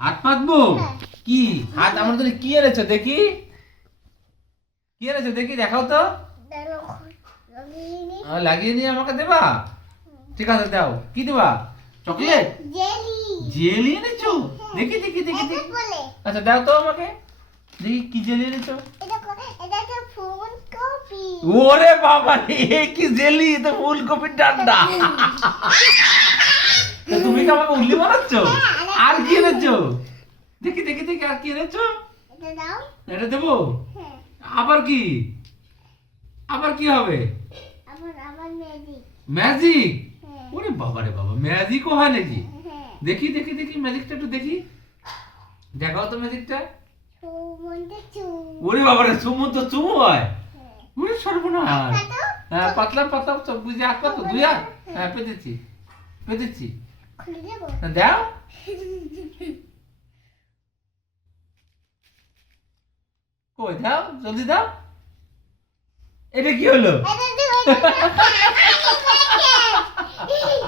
হাত পাতবো? কি হাত আমার জন্য কি এনেছো দেখি? কি এনেছো দেখি, দেখাও তো। লাগিয়ে নিয়ে আমাকে দেবা? ঠিক আছে দাও। কি দেবা? চকলেট? জেলি এনেছো? দেখি দেখি দেখি দেখি। আচ্ছা দাও তো আমাকে দেখি, কি জেলি এনেছো? ওরে বাবা, এ কি জেলি? তো ফুলকপির ডান্ডা। তো তুমি কি আমাকে উল্লি বানাচ্ছ? আর কি এনেছো? দেখি দেখি দেখি, আর কি এনেছো? এটা দেবো? আবার কি? আবার কি হবে? ম্যাজিক? ওরে বাবা রে বাবা, ম্যাজিকও হয় নাকি? দেখি দেখি দেখি, ম্যাজিকটা একটু দেখি। দেখাও তো ম্যাজিকটা। ওরে বাবা রে, চুমু তো চুমু হয়? ওরে সর্বনাশ। হ্যাঁ পাতলা পাতলা, চোখ বুঝে হাত পাতো, দুই হাত। হ্যাঁ পেতেছি পেতেছি। দাও। কই দাও, জলদি দাও। এটা কি হলো?